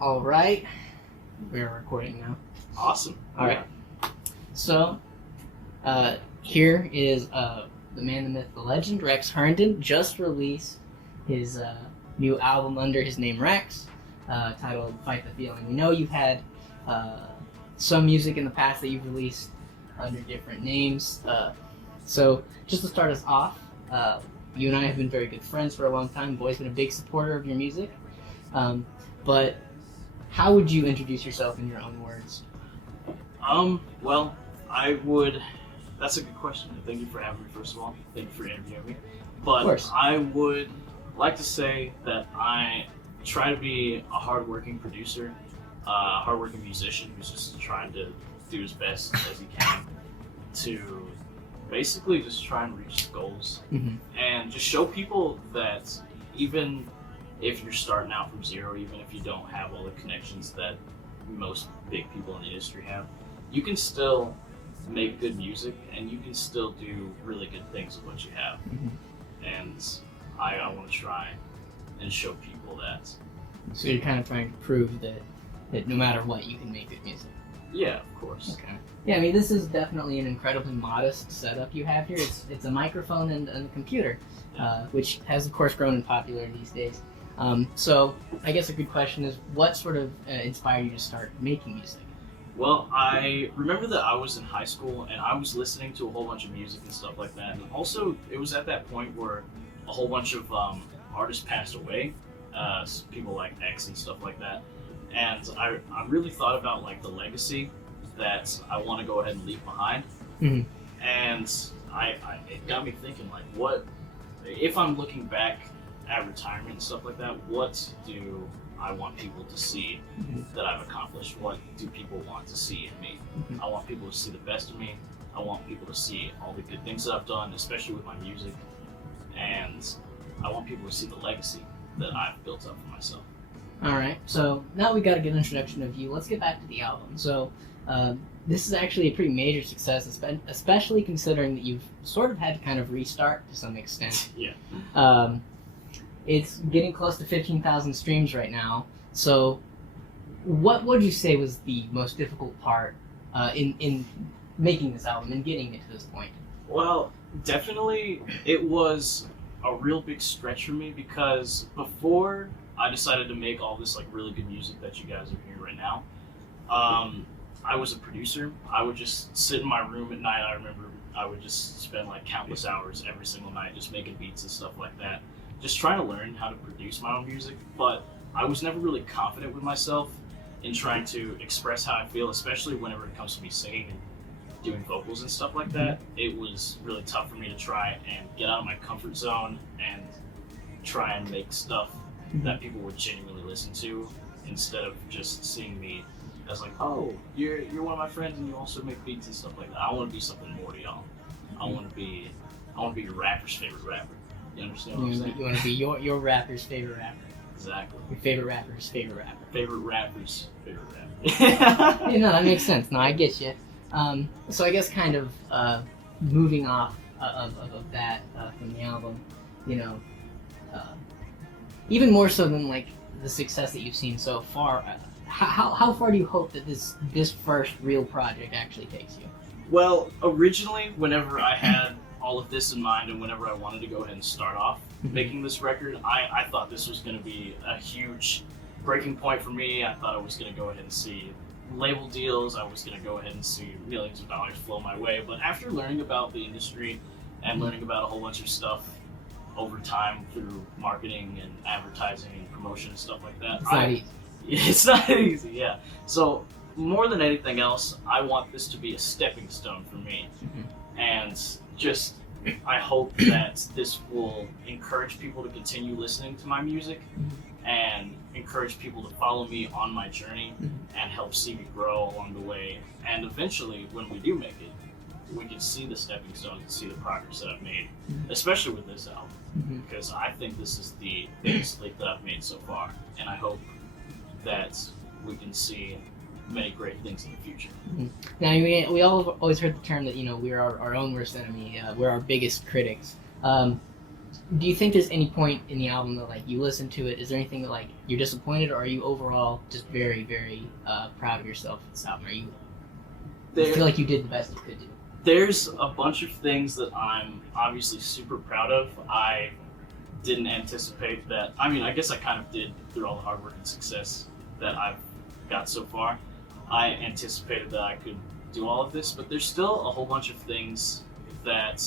All right, we're recording now. Awesome. All right. So, here is the man, the myth, the legend, Rex Herndon, just released his new album under his name Rex, titled "Fight the Feeling." We know you've had some music in the past that you've released under different names. So, just to start us off, you and I have been very good friends for a long time. I've always been a big supporter of your music. But how would you introduce yourself in your own words? Well, I would. That's a good question. Thank you for having me, first of all. Thank you for interviewing me. But Of course. I would like to say that I try to be a hardworking producer, a hardworking musician who's just trying to do his best as he can to basically just try and reach his goals Mm-hmm. and just show people that even if you're starting out from zero, even if you don't have all the connections that most big people in the industry have, you can still make good music and you can still do really good things with what you have. Mm-hmm. And I want to try and show people that. So you're kind of trying to prove that no matter what, you can make good music. Yeah, of course. Okay. Yeah, I mean, this is definitely an incredibly modest setup you have here. It's a microphone and a computer, which has, of course, grown in popularity these days. So I guess a good question is, what sort of inspired you to start making music? Well, I remember that I was in high school and I was listening to a whole bunch of music and stuff like that. And also, it was at that point where a whole bunch of artists passed away, people like X and stuff like that. And I really thought about like the legacy that I want to go ahead and leave behind. Mm-hmm. And it got me thinking, like, what if I'm looking back at retirement and stuff like that, what do I want people to see that I've accomplished? What do people want to see in me? Mhm. I want people to see the best of me. I want people to see all the good things that I've done, especially with my music. And I want people to see the legacy that I've built up for myself. All right, so now we got a good introduction of you. Let's get back to the album. So this is actually a pretty major success, especially considering that you've sort of had to kind of restart to some extent. Yeah. It's getting close to 15,000 streams right now. So what would you say was the most difficult part in making this album and getting it to this point? Well, definitely it was a real big stretch for me because before I decided to make all this like really good music that you guys are hearing right now, I was a producer. I would just sit in my room at night. I remember I would just spend like countless hours every single night just making beats and stuff like that, just trying to learn how to produce my own music. But I was never really confident with myself in trying to express how I feel, especially whenever it comes to me singing and doing vocals and stuff like that. It was really tough for me to try and get out of my comfort zone and try and make stuff that people would genuinely listen to instead of just seeing me as like, oh, you're one of my friends and you also make beats and stuff like that. I want to be something more to y'all. I want to be your rapper's favorite rapper. You understand what I'm saying? You want to be your rapper's favorite rapper. Exactly. Your favorite rapper's favorite rapper. Favorite rapper's favorite rapper. Yeah, no, that makes sense. No, I get you. So I guess kind of moving off of that from the album, you know, even more so than like the success that you've seen so far, how far do you hope that this first real project actually takes you? Well, originally, whenever I had all of this in mind and whenever I wanted to go ahead and start off making this record, I thought this was going to be a huge breaking point for me. I thought I was going to go ahead and see label deals. I was going to go ahead and see millions of dollars flow my way. But after learning about the industry and learning about a whole bunch of stuff over time through marketing and advertising and promotion and stuff like that, It's not easy. It's not easy, yeah. So more than anything else, I want this to be a stepping stone for me. And just, I hope that this will encourage people to continue listening to my music and encourage people to follow me on my journey and help see me grow along the way. And eventually, when we do make it, we can see the stepping stones and see the progress that I've made, especially with this album, because I think this is the biggest leap that I've made so far. And I hope that we can see many great things in the future. Now, we all always heard the term that, you know, we're our own worst enemy. We're our biggest critics. Do you think there's any point in the album that like you listen to it? Is there anything that like you're disappointed, or are you overall just very, very proud of yourself for this album? Are you feel like you did the best you could do? There's a bunch of things that I'm obviously super proud of. I didn't anticipate that. I mean, I guess I kind of did through all the hard work and success that I've got so far. I anticipated that I could do all of this, but there's still a whole bunch of things that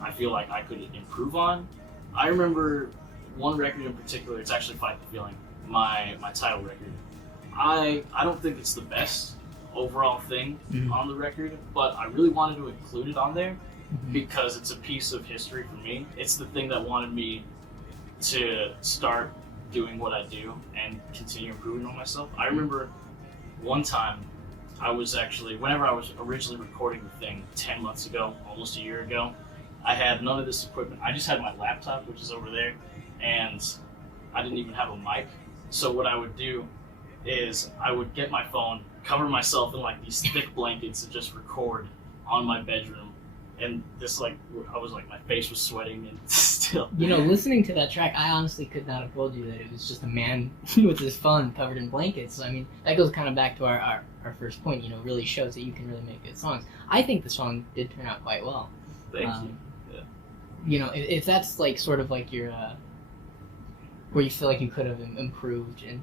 I feel like I could improve on. I remember one record in particular. It's actually Fight the Feeling, my title record. I don't think it's the best overall thing on the record, but I really wanted to include it on there because it's a piece of history for me. It's the thing that wanted me to start doing what I do and continue improving on myself. I remember one time I was actually, whenever I was originally recording the thing 10 months ago, almost a year ago, I had none of this equipment. I just had my laptop, which is over there, and I didn't even have a mic. So what I would do is I would get my phone, cover myself in like these thick blankets and just record on my bedroom. And this like, I was like, my face was sweating and still. You know, listening to that track, I honestly could not have told you that it was just a man with his phone covered in blankets. I mean, that goes kind of back to our first point, you know, really shows that you can really make good songs. I think the song did turn out quite well. Thank you. Yeah. You know, if that's like sort of like your, where you feel like you could have improved and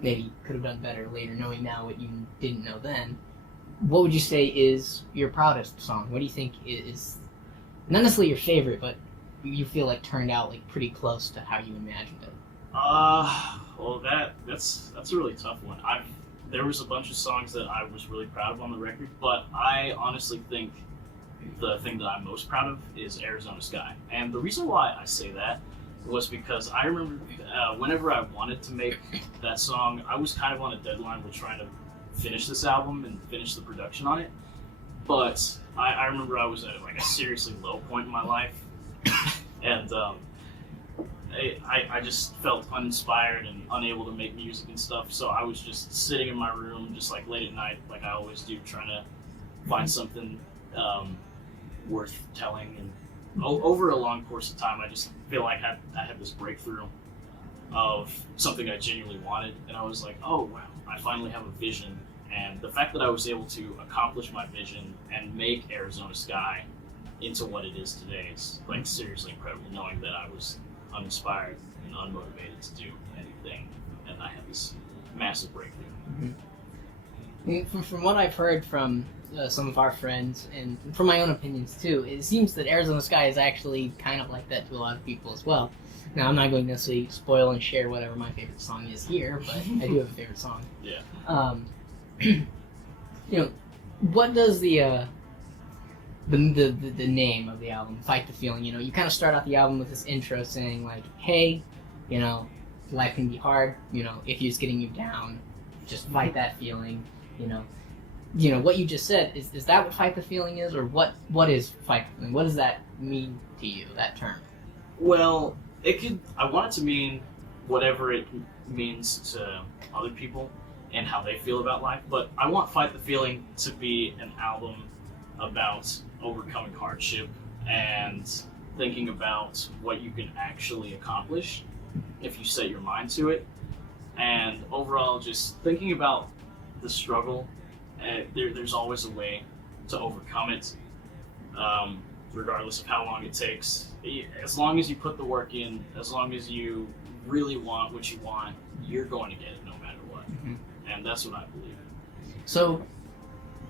maybe could have done better later, knowing now what you didn't know then, what would you say is your proudest song? What do you think is not necessarily your favorite, but you feel like turned out like pretty close to how you imagined it? Well, that's a really tough one. There was a bunch of songs that I was really proud of on the record, but I honestly think the thing that I'm most proud of is Arizona Sky. And the reason why I say that was because I remember whenever I wanted to make that song, I was kind of on a deadline with trying to finish this album and finish the production on it. But I remember I was at like a seriously low point in my life, and I just felt uninspired and unable to make music and stuff. So I was just sitting in my room, just like late at night, like I always do, trying to find something worth telling. And over a long course of time, I just feel like I had this breakthrough of something I genuinely wanted, and I was like, oh wow, I finally have a vision. And the fact that I was able to accomplish my vision and make Arizona Sky into what it is today is like seriously incredible, knowing that I was uninspired and unmotivated to do anything, and I had this massive breakthrough. From what I've heard from some of our friends, and from my own opinions too, it seems that Arizona Sky is actually kind of like that to a lot of people as well. Now, I'm not going to necessarily spoil and share whatever my favorite song is here, but I do have a favorite song. Yeah. You know, what does the name of the album, Fight the Feeling, you know, you kind of start out the album with this intro saying like, hey, you know, life can be hard, you know, if it's getting you down, just fight that feeling, you know, what you just said, is that what Fight the Feeling is, or what is Fight the Feeling? What does that mean to you, that term? Well, I want it to mean whatever it means to other people and how they feel about life, but I want Fight the Feeling to be an album about overcoming hardship and thinking about what you can actually accomplish if you set your mind to it, and overall just thinking about the struggle. There's always a way to overcome it, regardless of how long it takes. As long as you put the work in, as long as you really want what you want, you're going to get it no matter what. And that's what I believe. So,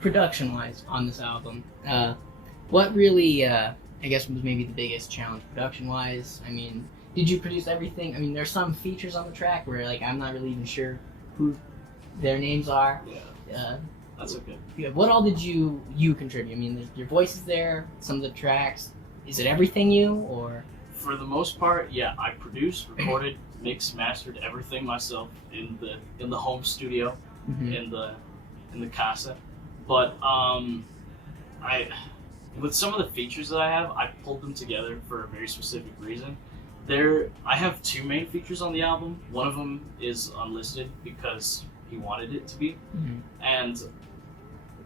production-wise on this album, what really, I guess, was maybe the biggest challenge production-wise? I mean, did you produce everything? I mean, there's some features on the track where, like, I'm not really even sure who their names are. Yeah. That's okay. Yeah, what all did you contribute? I mean, your voice is there, some of the tracks. Is it everything you, or? For the most part, yeah. I produced, recorded, mixed, mastered everything myself in the home studio, in the casa. But with some of the features that I have, I pulled them together for a very specific reason. I have two main features on the album. One of them is unlisted because he wanted it to be, and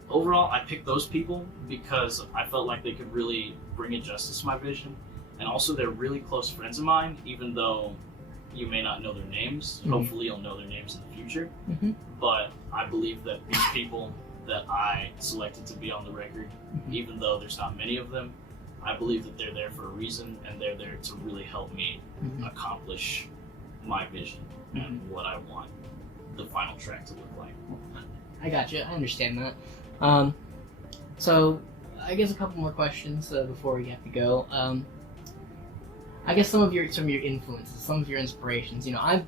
overall, I picked those people because I felt like they could really bring injustice to my vision, and also they're really close friends of mine, even though you may not know their names. Mhm. Hopefully you'll know their names in the future. Mhm. But I believe that these people that I selected to be on the record, Mhm. even though there's not many of them, I believe that they're there for a reason, and they're there to really help me Mhm. accomplish my vision and what I want the final track to look like. I got you. I understand that. So I guess a couple more questions before we have to go. I guess some of your influences, some of your inspirations. You know, I've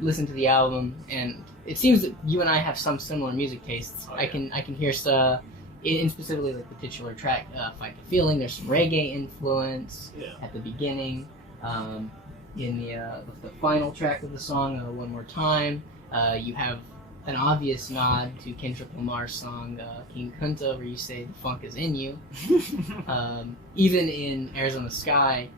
listened to the album, and it seems that you and I have some similar music tastes. Oh, I yeah. can hear in specifically like the titular track, "Fight the Feeling." There's some reggae influence Yeah. at the beginning. In the final track of the song, "One More Time," you have an obvious nod to Kendrick Lamar's song "King Kunta," where you say "the funk is in you." Even in "Arizona Sky,"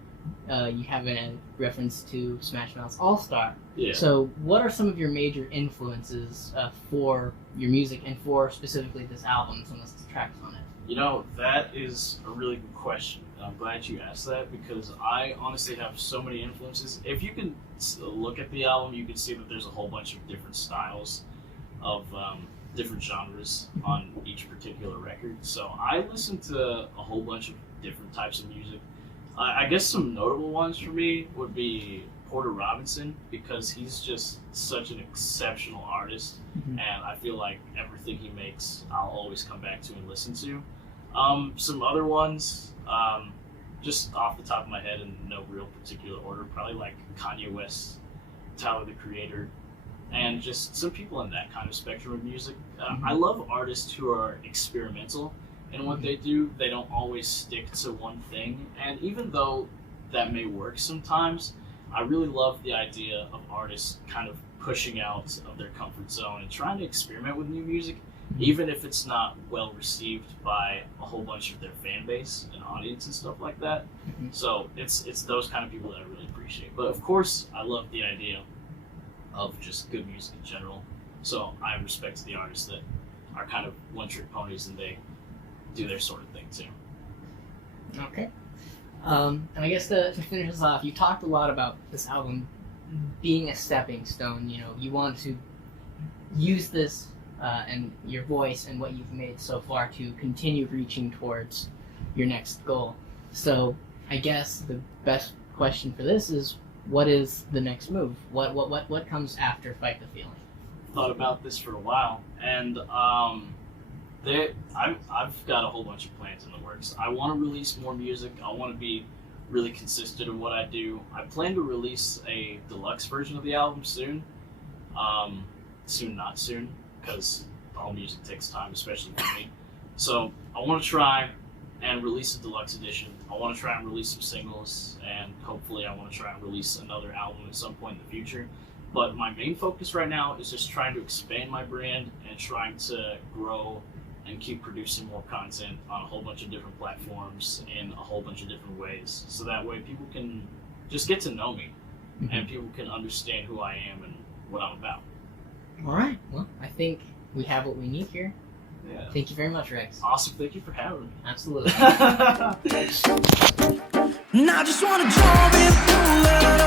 you have a reference to Smash Mouth's All Star. Yeah. So, what are some of your major influences for your music and for specifically this album, some of the tracks on it? You know, that is a really good question. I'm glad you asked that because I honestly have so many influences. If you can look at the album, you can see that there's a whole bunch of different styles of different genres on each particular record. So I listen to a whole bunch of different types of music. I guess some notable ones for me would be Porter Robinson, because he's just such an exceptional artist, Mhm. and I feel like everything he makes I'll always come back to and listen to. Some other ones, just off the top of my head in no real particular order, probably like Kanye West, Tyler the Creator, and just some people in that kind of spectrum of music. I love artists who are experimental in what they do. They don't always stick to one thing, and even though that may work sometimes, I really love the idea of artists kind of pushing out of their comfort zone and trying to experiment with new music, even if it's not well received by a whole bunch of their fan base and audience and stuff like that. Mhm. So it's those kind of people that I really appreciate. But of course, I love the idea of just good music in general. So I respect the artists that are kind of one-trick ponies and they do their sort of thing too. Okay. And I guess to finish us off, you talked a lot about this album being a stepping stone. You know, you want to use this and your voice and what you've made so far to continue reaching towards your next goal. So I guess the best question for this is, what is the next move? What comes after Fight the Feeling? Thought about this for a while, and I've got a whole bunch of plans in the works. I want to release more music. I want to be really consistent in what I do. I plan to release a deluxe version of the album soon. Soon, not soon, because all music takes time, especially for me. So I want to try and release a deluxe edition. I want to try and release some singles, and hopefully I want to try and release another album at some point in the future. But my main focus right now is just trying to expand my brand and trying to grow and keep producing more content on a whole bunch of different platforms in a whole bunch of different ways. So that way people can just get to know me and people can understand who I am and what I'm about. All right. Well, I think we have what we need here. Yeah. Thank you very much, Rex. Awesome. Thank you for having me. Absolutely. And I just wanna jump in, pull it